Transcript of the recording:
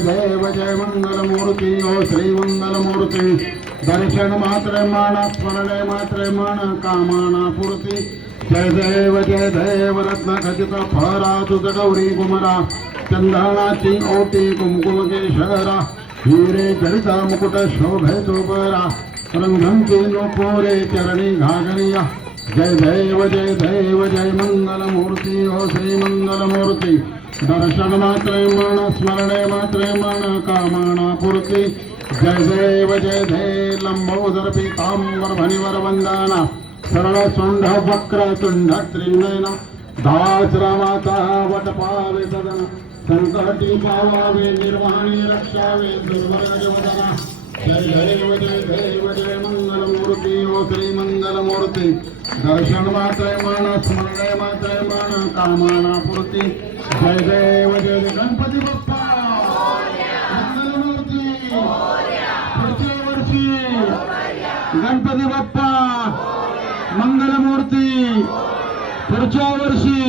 देव जय मंगलमूर्ति ओ श्री मंगलमूर्ति दर्शन मात्र माण स्मरणे मात्र माण कामाना पूर्ती जय देव रत्न खचित फळराजु गौरी कुमरा चंदनाची ओटी कुमकुम केशरा हिरे जडिता मुकुट शोभे चोबरा रंगंती नोपोरे चरणी घागरिया जय देव जय मंगलमूर्ति ओ श्री मंगलमूर्ति दर्शन मात्रे मन स्मरणे मात्रे मन कामना पूर्ति जय देव लंबोदर पीतांबर भनिवर वंदना सरळ सोंड वक्र तुंड त्रिनयना दास रामाचा वट पावे सदन संकटी पावावे निर्वाणी रक्षावे दुर्वर्ग वदना जय मंगलमूर्ति ओ श्री मंगलमूर्ति दर्शन मात्रे मन स्मरणे मात्रे मन कामना पूर्ति जय देव गणपती बाप्पा मंगलमूर्ती पुढच्या वर्षी गणपती बाप्पा मंगलमूर्ती पुढच्या वर्षी